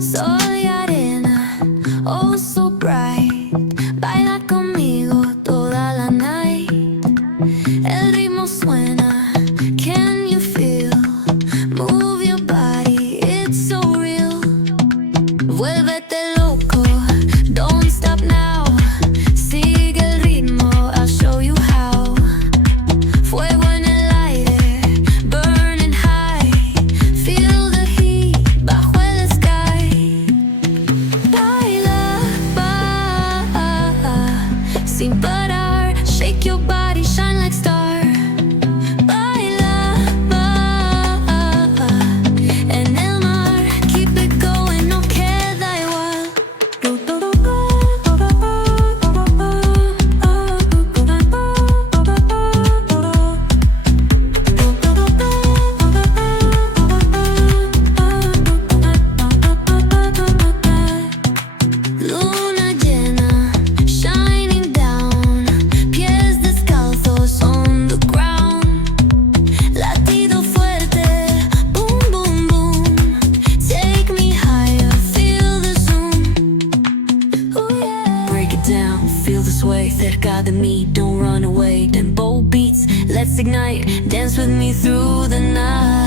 Soy arena, oh so bright. Baila conmigo toda la night. El ritmo suena, can you feel? Move your body, it's so real. Vuélvete loco, don't stop now. Sigue el ritmo, I'll show you how. Fuego en el aire, burning high. Feel the heat bajo el sky. Baila, sin parar. Shake your body, shine like star. Baila, en el mar. Keep it going, no queda igual. Luna llena, shining down. Pies descalzos on the ground. Latido fuerte, boom, boom, boom. Take me higher, feel the zoom. Ooh, yeah. Break it down, feel the sway. Cerca de mí, don't run away. Tempo beats, let's ignite. Dance with me through the night.